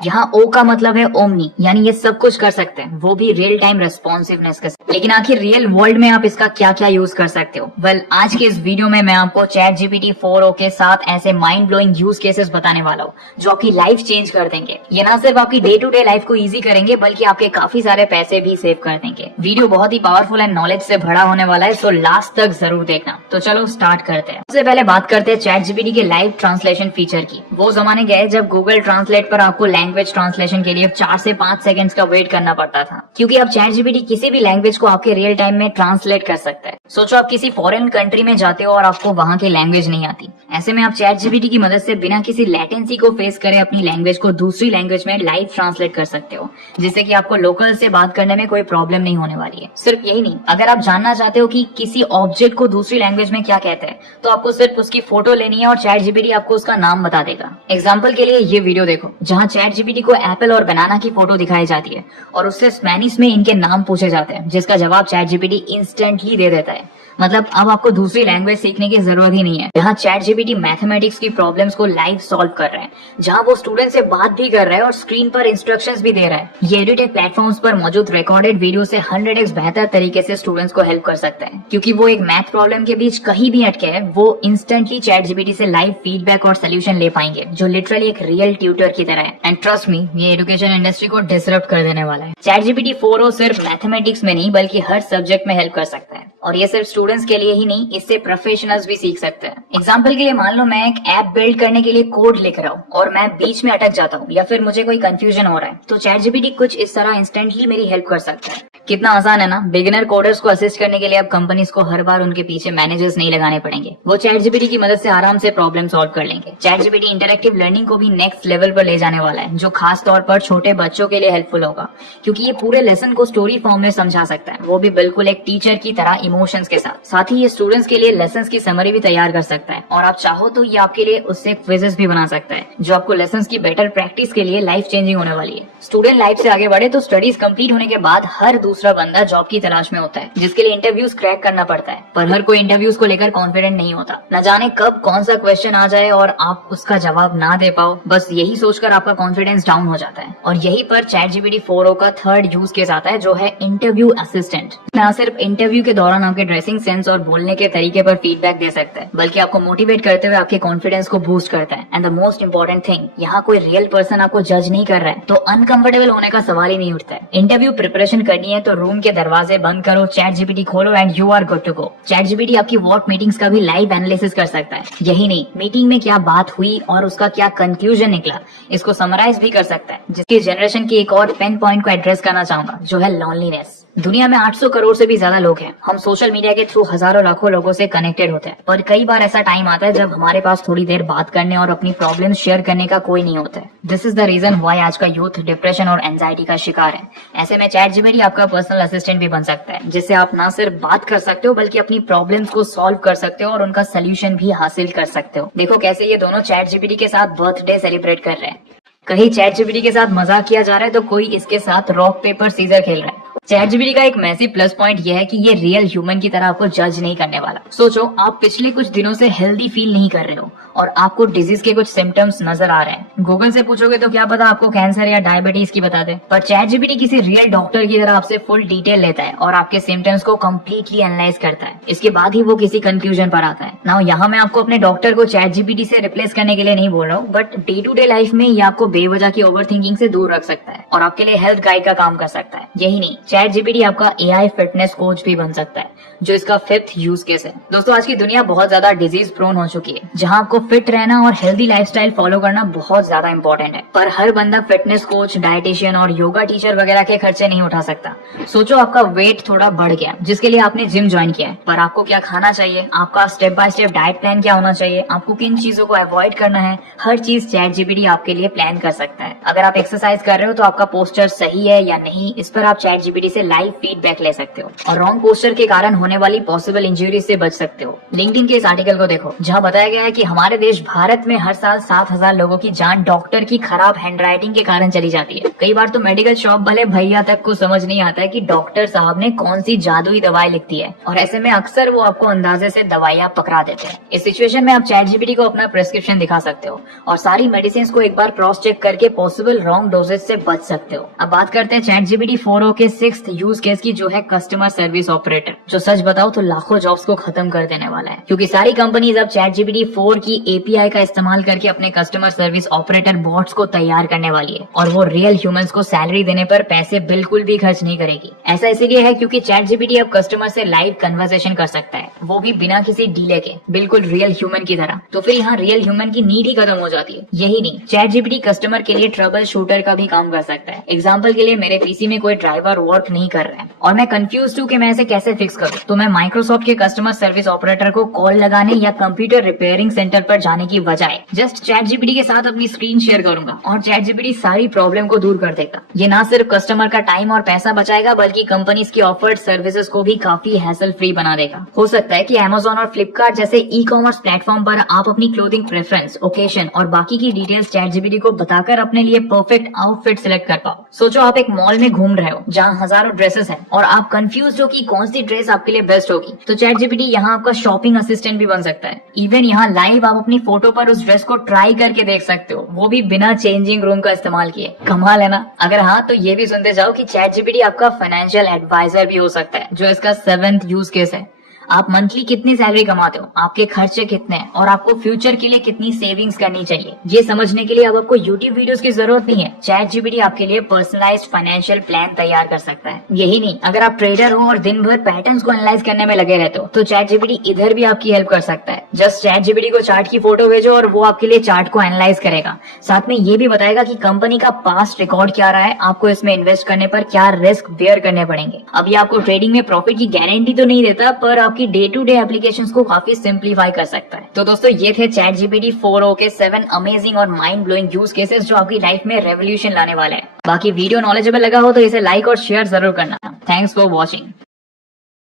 यहाँ ओ का मतलब है ओमनी, यानी ये सब कुछ कर सकते हैं, वो भी रियल टाइम रेस्पॉन्सिवनेस के साथ। लेकिन आखिर रियल वर्ल्ड में आप इसका क्या क्या यूज कर सकते हो? वेल, आज के इस वीडियो में मैं आपको ChatGPT 4o के साथ ऐसे माइंड ब्लोइंग यूज केसेस बताने वाला हूँ जो आपकी लाइफ चेंज कर देंगे। ये ना सिर्फ आपकी डे टू डे लाइफ को इजी करेंगे बल्कि आपके काफी सारे पैसे भी सेव कर देंगे। वीडियो बहुत ही पावरफुल एंड नॉलेज से भरा होने वाला है, सो लास्ट तक जरूर देखना। तो चलो स्टार्ट करते हैं। सबसे पहले बात करते हैं ChatGPT के लाइव ट्रांसलेशन फीचर की। वो जमाने गए जब गूगल ट्रांसलेट पर आपको लैंग्वेज ट्रांसलेशन के लिए 4 से 5 सेकंड्स का वेट करना पड़ता था, क्योंकि अब ChatGPT किसी भी लैंग्वेज को आपके रियल टाइम में ट्रांसलेट कर सकता है। सोचो आप किसी फॉरेन कंट्री में जाते हो और आपको वहां की लैंग्वेज नहीं आती। ऐसे में आप ChatGPT की मदद से बिना किसी लेटेंसी को फेस करे अपनी लैंग्वेज को दूसरी लैंग्वेज में लाइव ट्रांसलेट कर सकते हो, जिससे कि आपको लोकल से बात करने में कोई प्रॉब्लम नहीं होने वाली है। सिर्फ यही नहीं, अगर आप जानना चाहते हो कि किसी ऑब्जेक्ट को दूसरी लैंग्वेज में क्या कहते हैं, तो आपको सिर्फ उसकी फोटो लेनी है और ChatGPT आपको उसका नाम बता देगा। एग्जाम्पल के लिए ये वीडियो देखो, जहाँ ChatGPT को एप्पल और बनाना की फोटो दिखाई जाती है और उससे स्पेनिश में इनके नाम पूछे जाते हैं, जिसका जवाब ChatGPT इंस्टेंटली दे देता है। मतलब अब आपको दूसरी लैंग्वेज सीखने की जरूरत ही नहीं है। यहाँ ChatGPT मैथमेटिक्स की प्रॉब्लम्स को लाइव सॉल्व कर रहे हैं, जहाँ वो स्टूडेंट से बात भी कर रहा है और स्क्रीन पर इंस्ट्रक्शंस भी दे रहा है। ये एडुटेक प्लेटफॉर्म्स पर मौजूद रिकॉर्डेड वीडियो से 100x बेहतर तरीके से स्टूडेंट्स को हेल्प कर सकते हैं, क्योंकि वो एक मैथ प्रॉब्लम के बीच कहीं भी अटके है, वो इंस्टेंटली ChatGPT से लाइव फीडबैक और सोल्यूशन ले पाएंगे, जो लिटरली एक रियल ट्यूटर की तरह है। एंड ट्रस्ट मी, ये एजुकेशन इंडस्ट्री को डिसरप्ट कर देने वाला है। ChatGPT 4o सिर्फ मैथमेटिक्स में नहीं बल्कि हर सब्जेक्ट में हेल्प कर सकता है, और ये सिर्फ स्टूडेंट्स के लिए ही नहीं, इससे प्रोफेशनल्स भी सीख सकते हैं। एग्जाम्पल के लिए मान लो मैं एक ऐप बिल्ड करने के लिए कोड लिख रहा हूँ और मैं बीच में अटक जाता हूँ या फिर मुझे कोई कंफ्यूजन हो रहा है, तो ChatGPT कुछ इस तरह इंस्टेंटली मेरी हेल्प कर सकता है। कितना आसान है ना। बिगिनर कोडर्स को असिस्ट करने के लिए अब कंपनीज को हर बार उनके पीछे मैनेजर्स नहीं लगाने पड़ेंगे, वो ChatGPT की मदद से आराम से प्रॉब्लम सॉल्व कर लेंगे। ChatGPT इंटरेक्टिव लर्निंग को भी नेक्स्ट लेवल पर ले जाने वाला है, जो खास तौर पर छोटे बच्चों के लिए हेल्पफुल होगा, क्योंकि ये पूरे लेसन को स्टोरी फॉर्म में समझा सकता है, वो भी बिल्कुल एक टीचर की तरह इमोशंस के साथ। साथ ही ये स्टूडेंट्स के लिए लेसन्स की समरी भी तैयार कर सकता है, और आप चाहो तो ये आपके लिए उससे क्विजेस भी बना सकता है, जो आपको लेसन्स की बेटर प्रैक्टिस के लिए लाइफ चेंजिंग होने वाली है। स्टूडेंट लाइफ से आगे बढ़े तो स्टडीज कंप्लीट होने के बाद हर दूसरा बंदा जॉब की तलाश में होता है, जिसके लिए इंटरव्यूज क्रैक करना पड़ता है, पर हर कोई इंटरव्यूज को लेकर कॉन्फिडेंट नहीं होता। न जाने कब कौन सा क्वेश्चन आ जाए और आप उसका जवाब ना दे पाओ, बस यही सोचकर आपका कॉन्फिडेंस डाउन हो जाता है। और यही पर ChatGPT 4o का थर्ड यूज केस आता है, जो है इंटरव्यू असिस्टेंट। न सिर्फ इंटरव्यू के दौरान आपके ड्रेसिंग सेंस और बोलने के तरीके पर फीडबैक दे सकता है, बल्कि आपको मोटिवेट करते हुए आपके कॉन्फिडेंस को बूस्ट करता है। And the most important thing, यहाँ कोई रियल पर्सन आपको जज नहीं कर रहा है, तो अनकंफर्टेबल होने का सवाल ही नहीं उठता है। इंटरव्यू प्रिपरेशन करनी है तो रूम के दरवाजे बंद करो, ChatGPT खोलो and you are good to go. ChatGPT आपकी वॉट मीटिंग्स का भी लाइव एनालिसिस कर सकता है। यही नहीं, मीटिंग में क्या बात हुई और उसका क्या कंक्लूजन निकला, इसको समराइज भी कर सकता है। जिसकी जनरेशन की एक और पेन पॉइंट को एड्रेस करना चाहूंगा, जो है लॉनलीनेस। दुनिया में 800 करोड़ से भी ज्यादा लोग हैं। हम सोशल मीडिया के थ्रू हजारों लाखों लोगों से कनेक्टेड होते हैं, पर कई बार ऐसा टाइम आता है जब हमारे पास थोड़ी देर बात करने और अपनी प्रॉब्लम शेयर करने का कोई नहीं होता है। This is the reason why आज का यूथ डिप्रेशन और एंजाइटी का शिकार है। ऐसे में ChatGPT आपका पर्सनल असिस्टेंट भी बन सकता है, जिससे आप ना सिर्फ बात कर सकते हो बल्कि अपनी प्रॉब्लम्स को सॉल्व कर सकते हो और उनका सोल्यूशन भी हासिल कर सकते हो। देखो कैसे ये दोनों ChatGPT के साथ बर्थडे सेलिब्रेट कर रहे हैं। कहीं ChatGPT के साथ मजाक किया जा रहा है तो कोई इसके साथ रॉक पेपर सीजर खेल रहा है। ChatGPT का एक मैसिव प्लस पॉइंट यह है कि ये रियल ह्यूमन की तरह आपको जज नहीं करने वाला। सोचो आप पिछले कुछ दिनों से हेल्दी फील नहीं कर रहे हो और आपको डिजीज के कुछ सिम्टम्स नजर आ रहे हैं। गूगल से पूछोगे तो क्या पता आपको कैंसर या डायबिटीज की बता दे, पर ChatGPT किसी रियल डॉक्टर की तरह आपसे फुल डिटेल लेता है और आपके सिम्टम्स को कम्प्लीटली एनालाइज करता है। इसके बाद ही वो किसी कंक्लूजन पर आता है। नाउ यहाँ मैं आपको अपने डॉक्टर को ChatGPT से रिप्लेस करने के लिए नहीं बोल रहा हूँ, but day to day life में ये आपको बेवजह की ओवर थिंकिंग से दूर रख सकता है और आपके लिए हेल्थ गाइड का काम कर सकता है। यही नहीं, ChatGPT आपका AI फिटनेस कोच भी बन सकता है, जो इसका 5th यूज केस है। दोस्तों आज की दुनिया बहुत ज्यादा डिजीज प्रोन हो चुकी है, जहां आपको फिट रहना और हेल्दी लाइफस्टाइल फॉलो करना बहुत ज्यादा इंपॉर्टेंट है, पर हर बंदा फिटनेस कोच, डाइटिशियन और योगा टीचर वगैरह के खर्चे नहीं उठा सकता। सोचो आपका वेट थोड़ा बढ़ गया, जिसके लिए आपने जिम ज्वाइन किया है, पर आपको क्या खाना चाहिए, आपका step by step diet plan क्या होना चाहिए, आपको किन चीजों को अवॉइड करना है, हर चीज ChatGPT आपके लिए प्लान कर सकता है। अगर आप एक्सरसाइज कर रहे हो तो आपका पोस्चर सही है या नहीं, इस पर आप ChatGPT से लाइव फीडबैक ले सकते हो, और रॉन्ग पोस्चर के कारण होने होने वाली पॉसिबल इंजरी से बच सकते हो। लिंक्डइन के इस आर्टिकल को देखो, जहाँ बताया गया है कि हमारे देश भारत में हर साल 7,000 लोगों की जान डॉक्टर की खराब हैंडराइटिंग के कारण चली जाती है। कई बार तो मेडिकल शॉप वाले भैया तक को समझ नहीं आता है कि डॉक्टर साहब ने कौन सी जादुई दवाई लिखती है, और ऐसे में अक्सर वो आपको अंदाजे से दवाइयां पकड़ा देते हैं। इस सिचुएशन में आप ChatGPT को अपना प्रेस्क्रिप्शन दिखा सकते हो और सारी मेडिसिन को एक बार क्रॉस चेक करके पॉसिबल रॉन्ग डोजेज से बच सकते हो। अब बात करते हैं ChatGPT 4o के 6th यूज केस की, जो है कस्टमर सर्विस ऑपरेटर, जो सच बताओ तो लाखों जॉब्स को खत्म कर देने वाला है, क्योंकि सारी कंपनीज अब ChatGPT 4 की API का इस्तेमाल करके अपने कस्टमर सर्विस ऑपरेटर बॉट्स को तैयार करने वाली है, और वो रियल ह्यूमंस को सैलरी देने पर पैसे बिल्कुल भी खर्च नहीं करेगी। ऐसा इसलिए है क्योंकि ChatGPT अब कस्टमर से लाइव कन्वर्सेशन कर सकता है, वो भी बिना किसी डीले के, बिल्कुल रियल ह्यूमन की तरह। तो फिर यहाँ रियल ह्यूमन की नीड ही खत्म हो जाती है। यही नहीं, ChatGPT कस्टमर के लिए ट्रबल शूटर का भी काम कर सकता है। एग्जाम्पल के लिए, मेरे पीसी में कोई ड्राइवर वर्क नहीं कर रहा है और मैं कंफ्यूज हूँ कि मैं इसे कैसे फिक्स करूँ, तो मैं माइक्रोसॉफ्ट के कस्टमर सर्विस ऑपरेटर को कॉल लगाने या कंप्यूटर रिपेयरिंग सेंटर पर जाने की बजाय जस्ट ChatGPT के साथ अपनी स्क्रीन शेयर करूंगा और ChatGPT सारी प्रॉब्लम को दूर कर देगा। ये ना सिर्फ कस्टमर का टाइम और पैसा बचाएगा, बल्कि कंपनीज की ऑफर्ड सर्विसेज को भी काफी हैसल फ्री बना देगा। हो सकता है कि Amazon और Flipkart जैसे ई-कॉमर्स प्लेटफॉर्म पर आप अपनी क्लोथिंग प्रेफरेंस, ओकेशन और बाकी की डिटेल्स ChatGPT को बताकर अपने लिए परफेक्ट आउटफिट सिलेक्ट कर पाओ। सोचो आप एक मॉल में घूम रहे हो जहाँ हजारों ड्रेसेस हैं और आप कंफ्यूज हो कि कौन सी ड्रेस आपके लिए बेस्ट होगी, तो ChatGPT यहाँ आपका शॉपिंग असिस्टेंट भी बन सकता है। इवन यहाँ लाइव आप अपनी फोटो पर उस ड्रेस को ट्राई करके देख सकते हो, वो भी बिना चेंजिंग रूम का इस्तेमाल किए। कमाल है ना? अगर हाँ, तो ये भी सुनते जाओ कि ChatGPT आपका फाइनेंशियल एडवाइजर भी हो सकता है, जो इसका 7th यूज केस है। आप मंथली कितनी सैलरी कमाते हो, आपके खर्चे कितने हैं और आपको फ्यूचर के लिए कितनी सेविंग्स करनी चाहिए, ये समझने के लिए अब आपको YouTube वीडियोस की जरूरत नहीं है। ChatGPT आपके लिए पर्सनलाइज्ड फाइनेंशियल प्लान तैयार कर सकता है। यही नहीं, अगर आप ट्रेडर हो और दिन भर पैटर्न्स को एनालाइज करने में लगे रहते हो, तो ChatGPT इधर भी आपकी हेल्प कर सकता है। जस्ट ChatGPT को चार्ट की फोटो भेजो और वो आपके लिए चार्ट को एनालाइज करेगा। साथ में ये भी बताएगा कि कंपनी का पास्ट रिकॉर्ड क्या रहा है, आपको इसमें इन्वेस्ट करने पर क्या रिस्क बेयर करने पड़ेंगे। अब ये आपको ट्रेडिंग में प्रॉफिट की गारंटी तो नहीं देता, पर आपकी डे टू डे एप्लीकेशंस को काफी सिंप्लीफाई कर सकता है। तो दोस्तों, ये थे ChatGPT 4o के 7 अमेजिंग और माइंड ब्लोइंग यूज केसेस, जो आपकी लाइफ में रेवोल्यूशन लाने वाले हैं। बाकी वीडियो नॉलेजेबल लगा हो तो इसे लाइक और शेयर जरूर करना। Thanks for watching.